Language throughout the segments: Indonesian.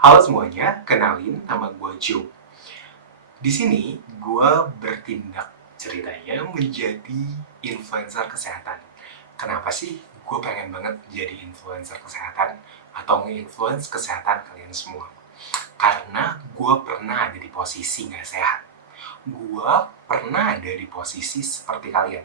Halo semuanya, kenalin nama gue Ju. Di sini gue bertindak ceritanya menjadi influencer kesehatan. Kenapa sih gue pengen banget jadi influencer kesehatan atau nge-influence kesehatan kalian semua? Karena gue pernah ada di posisi nggak sehat. Gue pernah ada di posisi seperti kalian.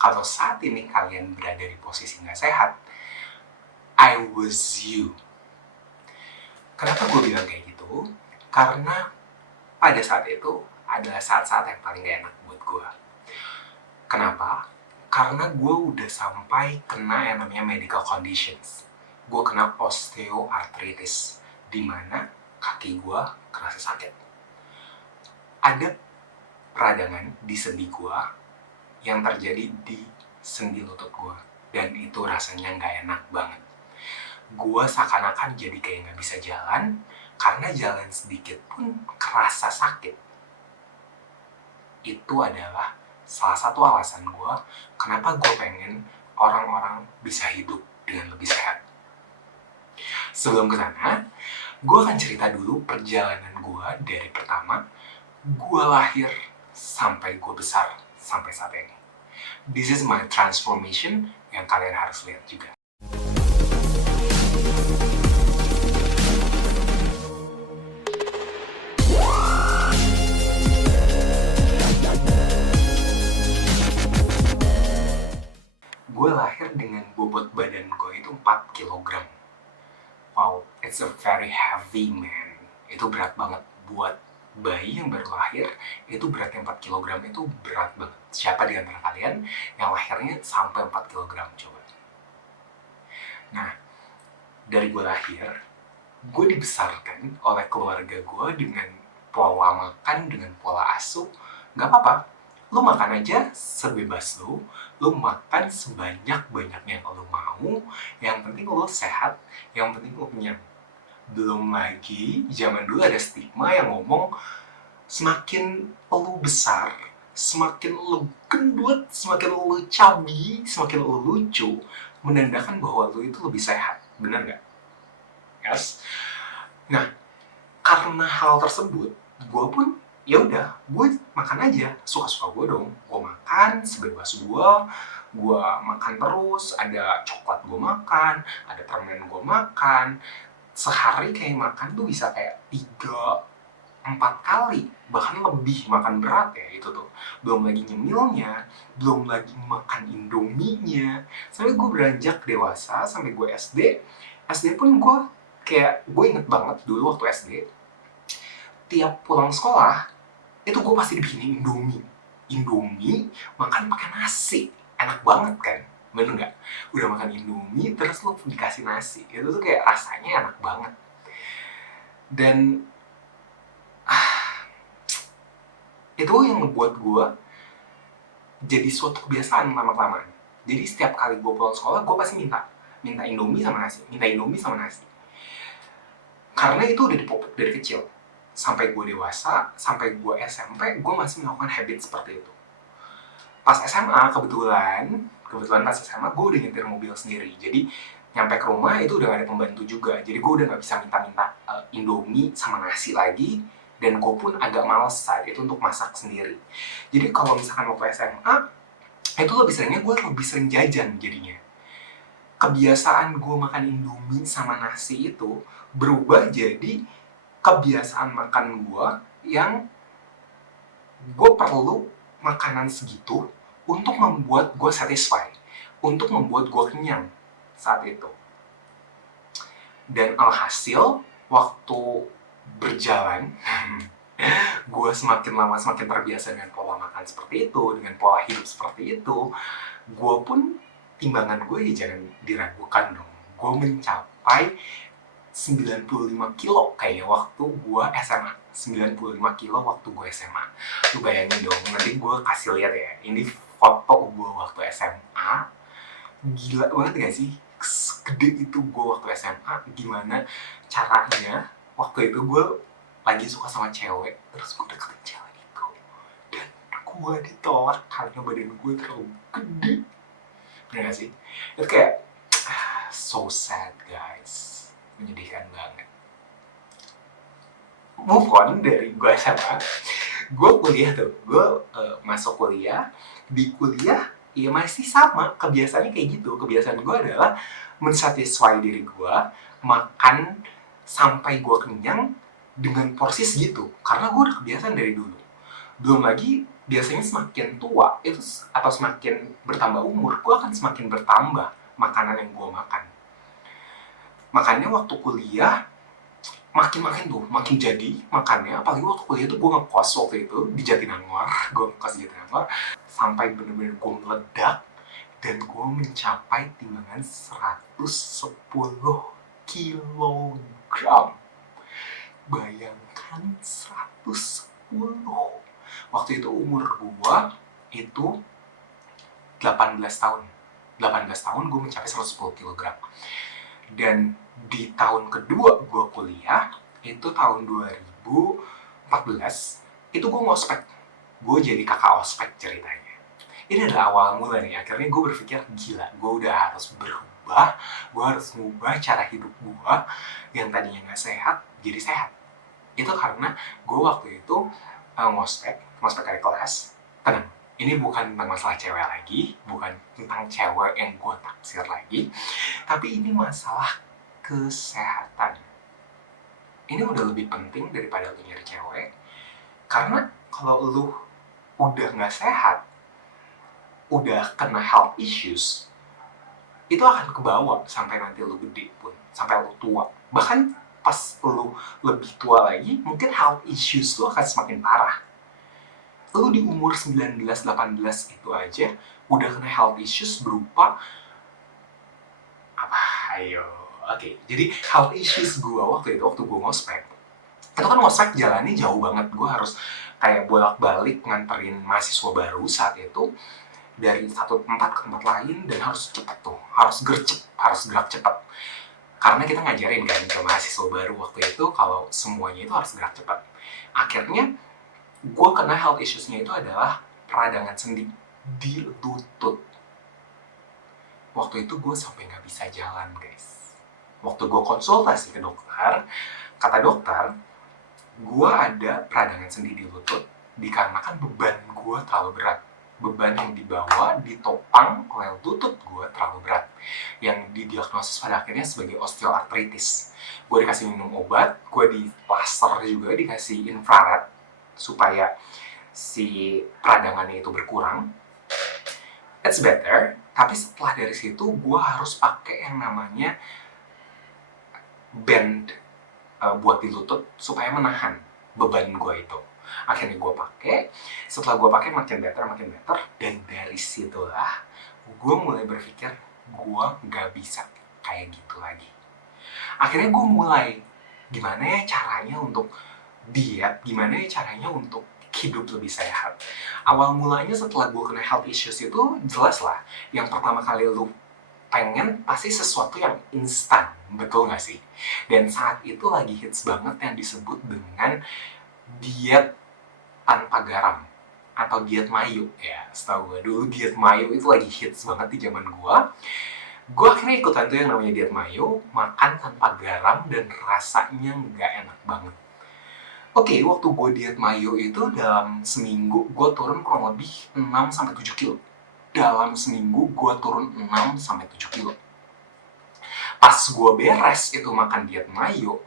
Kalau saat ini kalian berada di posisi nggak sehat, I was you. Kenapa gue bilang kayak gitu? Karena pada saat itu adalah saat-saat yang paling gak enak buat gue. Kenapa? Karena gue udah sampai kena yang namanya medical conditions. Gue kena osteoarthritis, di mana kaki gue kerasa sakit. Ada peradangan di sendi gue yang terjadi di sendi lutut gue. Dan itu rasanya gak enak banget. Gue seakan-akan jadi kayak gak bisa jalan, karena jalan sedikit pun kerasa sakit. Itu adalah salah satu alasan gue kenapa gue pengen orang-orang bisa hidup dengan lebih sehat. Sebelum ke sana, gue akan cerita dulu perjalanan gue dari pertama gue lahir sampai gue besar sampai saat ini. This is my transformation yang kalian harus lihat juga. Gue lahir dengan bobot badan gue itu 4 kilogram. Wow, it's a very heavy man. Itu berat banget buat bayi yang baru lahir. Itu beratnya 4 kilogram itu berat banget. Siapa di antara kalian yang lahirnya sampai 4 kilogram coba? Nah, dari gue lahir, gue dibesarkan oleh keluarga gue dengan pola makan, dengan pola asuh. Gak apa-apa, lu makan aja sebebas lu makan sebanyak-banyaknya yang lu mau, yang penting lu sehat, yang penting lu kenyang. Belum lagi, zaman dulu ada stigma yang ngomong, semakin lu besar, semakin lu gendut, semakin lu chubby, semakin lu lucu, menandakan bahwa lu itu lebih sehat. Bener gak? Yes. Nah, karena hal tersebut, gue pun ya udah, gue makan aja suka-suka gue dong. Gue makan sebebas gue makan terus, ada coklat gue makan, ada permen gue makan. Sehari kayak makan tuh bisa kayak 3-4 kali, bahkan lebih makan berat ya itu tuh. Belum lagi nyemilnya, belum lagi makan indominya. Sampai gue beranjak dewasa, sampai gue SD pun gue kayak, gue inget banget dulu waktu SD, tiap pulang sekolah, itu gue pasti dibikinin Indomie, makan pakai nasi. Enak banget kan? Bener nggak? Udah makan Indomie, terus lo dikasih nasi. Itu tuh kayak rasanya enak banget. Dan itu yang ngebuat gue jadi suatu kebiasaan lama-kelamaan. Jadi setiap kali gue pulang sekolah, gue pasti minta Indomie sama nasi, minta Indomie sama nasi. Karena itu udah dipupuk dari kecil. Sampai gue dewasa, sampai gue SMP, gue masih melakukan habit seperti itu. Pas SMA, kebetulan pas SMA, gue udah nyetir mobil sendiri. Jadi, nyampe ke rumah itu udah gak ada pembantu juga. Jadi gue udah gak bisa minta-minta Indomie sama nasi lagi. Dan gue pun agak males saat itu untuk masak sendiri. Jadi kalau misalkan waktu SMA, itu gue lebih sering jajan jadinya. Kebiasaan gue makan Indomie sama nasi itu berubah jadi kebiasaan makan gue yang gue perlu makanan segitu untuk membuat gue satisfied, untuk membuat gue kenyang saat itu. Dan alhasil, waktu berjalan, gue semakin lama semakin terbiasa dengan pola makan seperti itu, dengan pola hidup seperti itu, gue pun, timbangan gue ya jangan diragukan dong. Gue mencapai 95 kilo kayaknya waktu gue SMA. 95 kilo waktu gue SMA. Lu bayangin dong, nanti gue kasih lihat ya. Ini foto gue waktu SMA. Gila banget gak sih? Gede itu gue waktu SMA. Gimana caranya waktu itu gue lagi suka sama cewek, terus gue deketin cewek itu, dan gue ditolak karena badan gue terlalu gede. Bener gak sih? Itu kayak so sad guys, menyedihkan banget. move on dari gue SMA, gue kuliah tuh, gue masuk kuliah. Di kuliah ya masih sama kebiasaannya kayak gitu. Kebiasaan gue adalah mensatisfy diri gue, makan sampai gue kenyang dengan porsi segitu, karena gue udah kebiasaan dari dulu. Belum lagi biasanya semakin tua itu atau semakin bertambah umur, gue akan semakin bertambah makanan yang gue makan. Makanya waktu kuliah makin tuh, makin jadi makannya. Apalagi waktu kuliah tuh gue ngekos waktu itu di Jatinangor. Gue ngekos di Jatinangor sampai bener-bener gue meledak dan gue mencapai timbangan 110 kilogram. Bayangkan 110. Waktu itu umur gue itu 18 tahun. 18 tahun gue mencapai 110 kilogram. Dan di tahun kedua gue kuliah, itu tahun 2014, itu gue ngospek. Gue jadi kakak ospek ceritanya. Ini adalah awal mula nih, akhirnya gue berpikir, gila, gue udah harus berubah, gue harus mengubah cara hidup gue yang tadinya gak sehat, jadi sehat. Itu karena gue waktu itu ngospek dari kelas. Tenang, ini bukan tentang masalah cewek lagi, bukan tentang cewek yang gue taksir lagi, tapi ini masalah kesehatan. Ini udah lebih penting daripada lu nyari cewek, karena kalau lu udah gak sehat, udah kena health issues, itu akan kebawa sampai nanti lu gede pun, sampai lu tua. Bahkan pas lu lebih tua lagi, mungkin health issues lu akan semakin parah. Lu di umur 19-18 itu aja udah kena health issues berupa apa? Ayo, oke. Jadi health issues gue waktu gue ngospek, itu kan ngospek jalannya jauh banget. Gue harus kayak bolak-balik nganterin mahasiswa baru saat itu dari satu tempat ke tempat lain, dan harus cepet tuh, harus gercep, harus gerak cepet. Karena kita ngajarin kan ke mahasiswa baru waktu itu kalau semuanya itu harus gerak cepet. Akhirnya gue kena health issues-nya itu adalah peradangan sendi di lutut. Waktu itu gue sampai nggak bisa jalan, guys. Waktu gue konsultasi ke dokter, kata dokter, gue ada peradangan sendi di lutut dikarenakan beban gue terlalu berat. Beban yang dibawa, ditopang oleh lutut gue terlalu berat, yang didiagnosis pada akhirnya sebagai osteoartritis. Gue dikasih minum obat, gue di laser juga, dikasih infrared supaya si peradangannya itu berkurang. It's better, tapi setelah dari situ gue harus pakai yang namanya band buat di lutut supaya menahan beban gue itu. Akhirnya gue pakai, setelah gue pakai makin better, dan dari situlah gue mulai berpikir gue gak bisa kayak gitu lagi. Akhirnya gue mulai, gimana ya caranya untuk diet, gimana ya caranya untuk hidup lebih sehat. Awal mulanya setelah gue kena health issues itu, jelas lah, yang pertama kali lu pengen pasti sesuatu yang instan, betul gak sih? Dan saat itu lagi hits banget yang disebut dengan diet tanpa garam atau diet mayo ya. Setahu gue dulu diet mayo itu lagi hits banget di zaman gue. Gue akhirnya ikutan tuh yang namanya diet mayo, makan tanpa garam, dan rasanya nggak enak banget. Oke, waktu gue diet mayo itu dalam seminggu gue turun kurang lebih 6-7 kilo. Dalam seminggu gue turun 6-7 kilo. Pas gue beres itu makan diet mayo,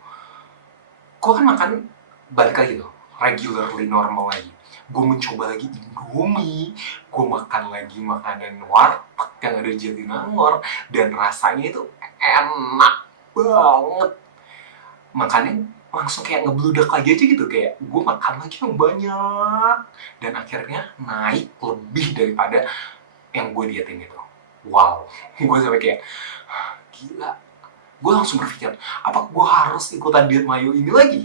gue kan makan balik lagi tuh, regularly normal lagi. Gue mencoba lagi Indomie, gue makan lagi makanan warteg yang ada di Jatinangor, dan rasanya itu enak banget. Makannya langsung kayak ngebludak lagi aja gitu, kayak gue makan lagi yang banyak, dan akhirnya naik lebih daripada yang gue dietin itu. Wow, gue sampai kayak gila. Gue langsung berpikir, apa gue harus ikutan diet mayo ini lagi?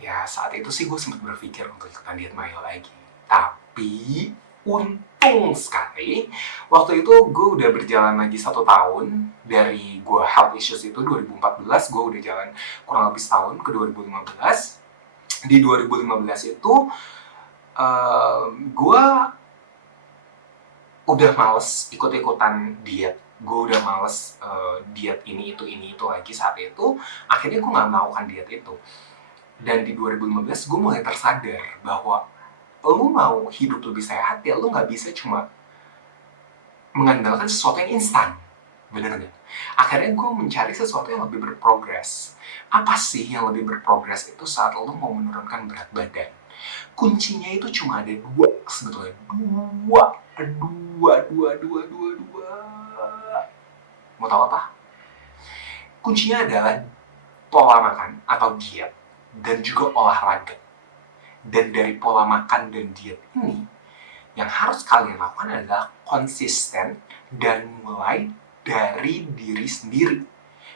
Ya saat itu sih gue sempat berpikir untuk ikutan diet mayo lagi. Tapi untung sekali waktu itu gue udah berjalan lagi 1 tahun. Dari gue health issues itu 2014, gue udah jalan kurang lebih setahun ke 2015. Di 2015 itu gue udah males ikut-ikutan diet gue udah males diet ini itu lagi saat itu, akhirnya gue nggak melakukan diet itu. Dan di 2015 gue mulai tersadar bahwa lo mau hidup lebih sehat ya lo nggak bisa cuma mengandalkan sesuatu yang instan, bener nggak? Akhirnya gue mencari sesuatu yang lebih berprogres. Apa sih yang lebih berprogres itu saat lo mau menurunkan berat badan? Kuncinya itu cuma ada dua sebetulnya, dua. Mau tahu apa? Kuncinya adalah pola makan atau diet dan juga olahraga. Dan dari pola makan dan diet ini, yang harus kalian lakukan adalah konsisten dan mulai dari diri sendiri.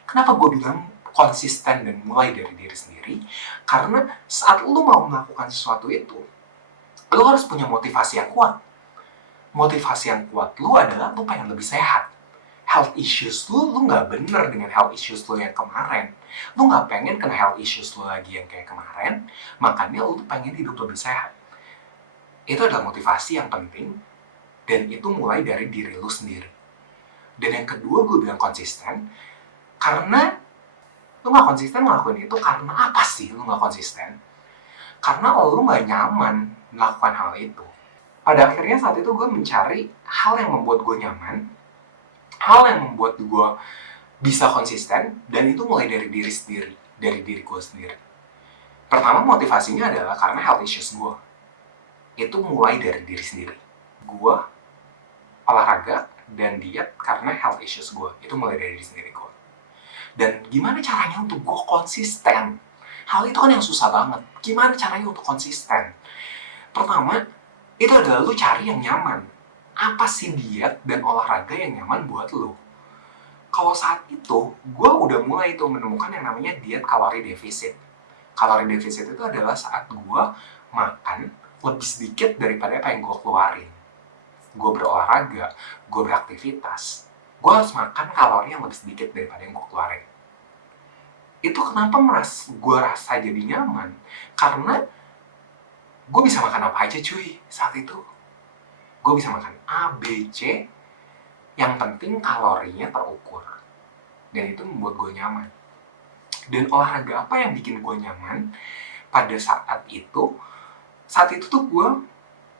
Kenapa gue bilang konsisten dan mulai dari diri sendiri? Karena saat lo mau melakukan sesuatu itu, lo harus punya motivasi yang kuat. Motivasi yang kuat lo adalah lo pengen lebih sehat. Health issues lo nggak bener dengan health issues lo yang kemarin. Lo nggak pengen kena health issues lo lagi yang kayak kemarin, makanya lo pengen hidup lebih sehat. Itu adalah motivasi yang penting, dan itu mulai dari diri lo sendiri. Dan yang kedua gue bilang konsisten, karena lo nggak konsisten ngelakuin itu karena apa sih lo nggak konsisten? Karena lo nggak nyaman melakukan hal itu. Pada akhirnya saat itu gue mencari hal yang membuat gue nyaman, hal yang membuat gue bisa konsisten, dan itu mulai dari diri sendiri, dari diri gue sendiri. Pertama motivasinya adalah karena health issues gue. Itu mulai dari diri sendiri. Gue olahraga dan diet karena health issues gue. Itu mulai dari diri sendiri gue. Dan gimana caranya untuk gue konsisten? Hal itu kan yang susah banget. Gimana caranya untuk konsisten? Pertama, itu adalah lu cari yang nyaman. Apa sih diet dan olahraga yang nyaman buat lu? Kalau saat itu, gue udah mulai tuh menemukan yang namanya diet kalori defisit. Kalori defisit itu adalah saat gue makan lebih sedikit daripada apa yang gue keluarin. Gue berolahraga, gue beraktivitas, gue harus makan kalori yang lebih sedikit daripada yang gue keluarin. Itu kenapa gue rasa jadi nyaman? Karena gue bisa makan apa aja cuy saat itu. Gue bisa makan A, B, C, yang penting kalorinya terukur. Dan itu membuat gue nyaman. Dan olahraga apa yang bikin gue nyaman pada saat itu? Saat itu tuh gue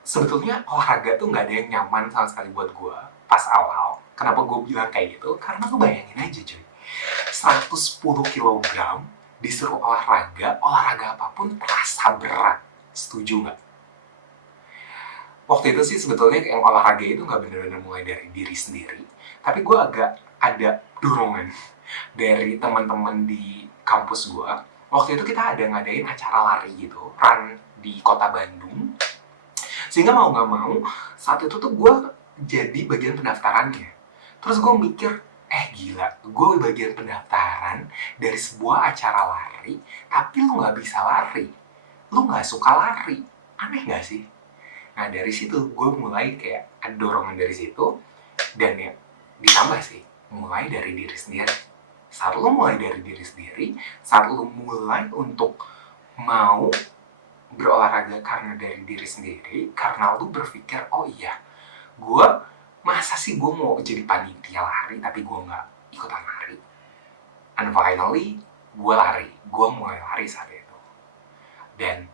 sebetulnya olahraga tuh nggak ada yang nyaman sama sekali buat gue pas awal. Kenapa gue bilang kayak gitu? Karena lu bayangin aja cuy, 110 kg disuruh olahraga apapun terasa berat. Setuju nggak? Waktu itu sih sebetulnya yang olahraga itu nggak bener-bener mulai dari diri sendiri, tapi gue agak ada dorongan dari teman-teman di kampus gue. Waktu itu kita ada ngadain acara lari gitu, run di kota Bandung. Sehingga mau nggak mau, saat itu tuh gue jadi bagian pendaftarannya. Terus gue mikir, gila, gue bagian pendaftaran dari sebuah acara lari, tapi lu nggak bisa lari. Lu nggak suka lari. Aneh nggak sih? Nah dari situ gue mulai kayak ada dorongan dari situ, dan ya ditambah sih mulai dari diri sendiri. Saat lo mulai dari diri sendiri, saat lo mulai untuk mau berolahraga karena dari diri sendiri, karena lo berpikir, oh iya, gue masa sih gue mau jadi panitia lari tapi gue nggak ikutan lari. And finally gue lari, gue mulai lari saat itu. Dan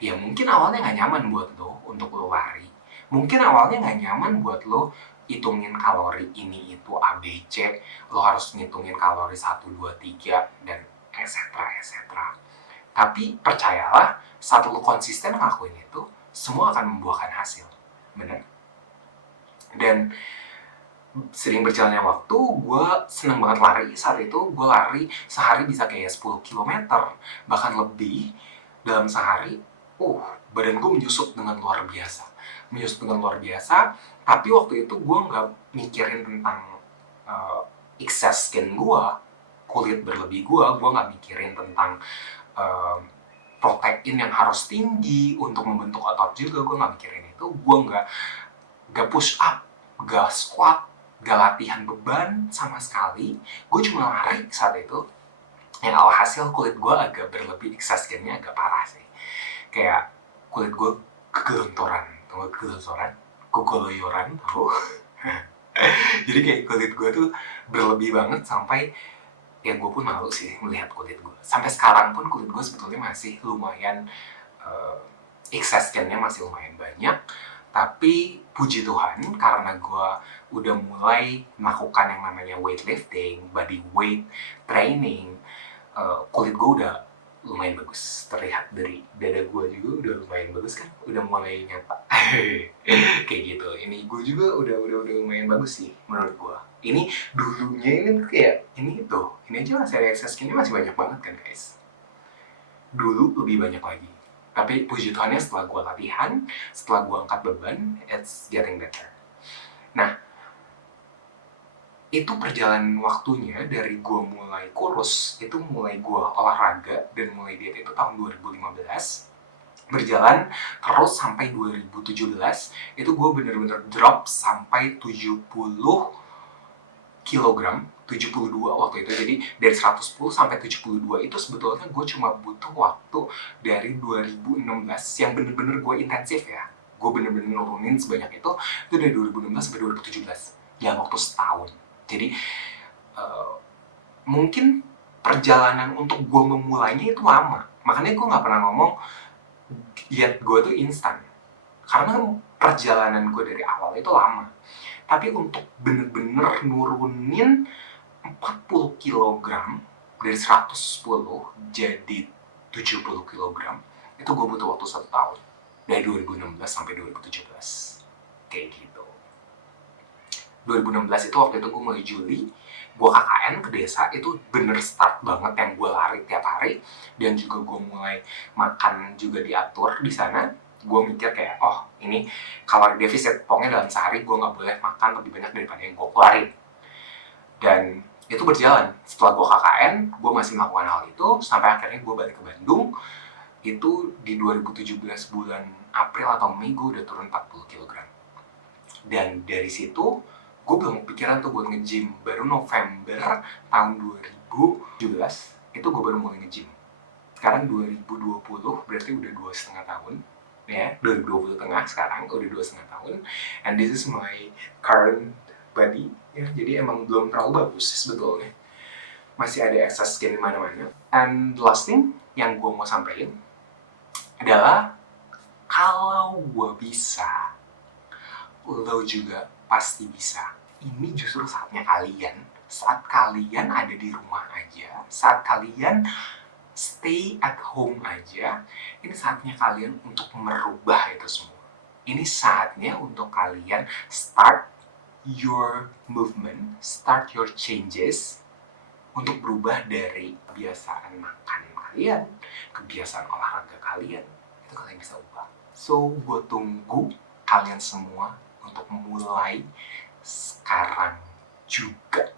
ya mungkin awalnya nggak nyaman buat lo untuk lo lari. Mungkin awalnya nggak nyaman buat lo hitungin kalori ini itu A, B, C. Lo harus ngitungin kalori 1, 2, 3 dan etc. Tapi percayalah, saat lo konsisten ngelakuin itu, semua akan membuahkan hasil. Bener? Dan sering berjalannya waktu, gue seneng banget lari. Saat itu gue lari sehari bisa kayak 10 km, bahkan lebih dalam sehari. Badan gue menyusut dengan luar biasa. Tapi waktu itu gue nggak mikirin tentang excess skin gue, kulit berlebih gue nggak mikirin tentang protein yang harus tinggi untuk membentuk otot juga. Gue nggak mikirin itu. Gue nggak push up, nggak squat, nggak latihan beban sama sekali. Gue cuma lari saat itu. Yang alhasil kulit gue agak berlebih, excess skinnya agak parah sih. Kayak kulit gue kegelidoran, tau? Kegelidoran, kegoloyoran, tau? Jadi kayak kulit gue tuh berlebih banget sampai ya gue pun malu sih melihat kulit gue. Sampai sekarang pun kulit gue sebetulnya masih lumayan excess skinnya masih lumayan banyak. Tapi puji Tuhan karena gue udah mulai melakukan yang namanya weightlifting, body weight training, kulit gue udah lumayan bagus. Terlihat dari dada gue juga udah lumayan bagus kan, udah mulai nyata. Kayak gitu. Ini gue juga udah lumayan bagus sih menurut gue. Ini dulunya ini tuh kayak ini tuh, ini aja masih ada excess skinnya masih banyak banget kan guys. Dulu lebih banyak lagi. Tapi puji Tuhannya setelah gue latihan, setelah gue angkat beban, it's getting better. Nah, itu perjalanan waktunya dari gue mulai kurus, itu mulai gue olahraga dan mulai diet itu tahun 2015. Berjalan terus sampai 2017, itu gue bener-bener drop sampai 70 kilogram, 72 waktu itu. Jadi dari 110 sampai 72 itu sebetulnya gue cuma butuh waktu dari 2016 yang bener-bener gue intensif ya. Gue bener-bener nurunin sebanyak itu dari 2016 sampai 2017. Dalam waktu setahun. Jadi mungkin perjalanan untuk gue memulainya itu lama. Makanya gue gak pernah ngomong diet gue tuh instan. Karena perjalanan gue dari awal itu lama. Tapi untuk bener-bener nurunin 40 kg dari 110 jadi 70 kg itu gue butuh waktu 1 tahun. Dari 2016 sampai 2017. Kayak gitu. 2016 itu waktu itu gue mulai Juli, gue KKN ke desa, itu bener start banget yang gue lari tiap hari, dan juga gue mulai makan juga diatur di sana. Gue mikir kayak, oh ini kalori defisit, pokoknya dalam sehari gue nggak boleh makan lebih banyak daripada yang gue keluarin. Dan itu berjalan. Setelah gue KKN, gue masih melakukan hal itu, sampai akhirnya gue balik ke Bandung. Itu di 2017 bulan April atau Mei, gue udah turun 40 kg. Dan dari situ, gue belum kepikiran tuh buat nge-gym. Baru November tahun 2017, itu gue baru mulai nge-gym. Sekarang 2020, berarti udah 2,5 tahun. Ya, 2020 tengah sekarang, udah 2,5 tahun. And this is my current body. Ya, jadi emang belum terlalu bagus sebetulnya. Masih ada excess skin di mana-mana. And the last thing yang gue mau sampaikan adalah kalau gue bisa, lo juga pasti bisa. Ini justru saatnya kalian, saat kalian ada di rumah aja, saat kalian stay at home aja, ini saatnya kalian untuk merubah itu semua. Ini saatnya untuk kalian start your movement, start your changes, untuk berubah dari kebiasaan makan kalian, kebiasaan olahraga kalian, itu kalian bisa ubah. So, gue tunggu kalian semua untuk mulai sekarang juga.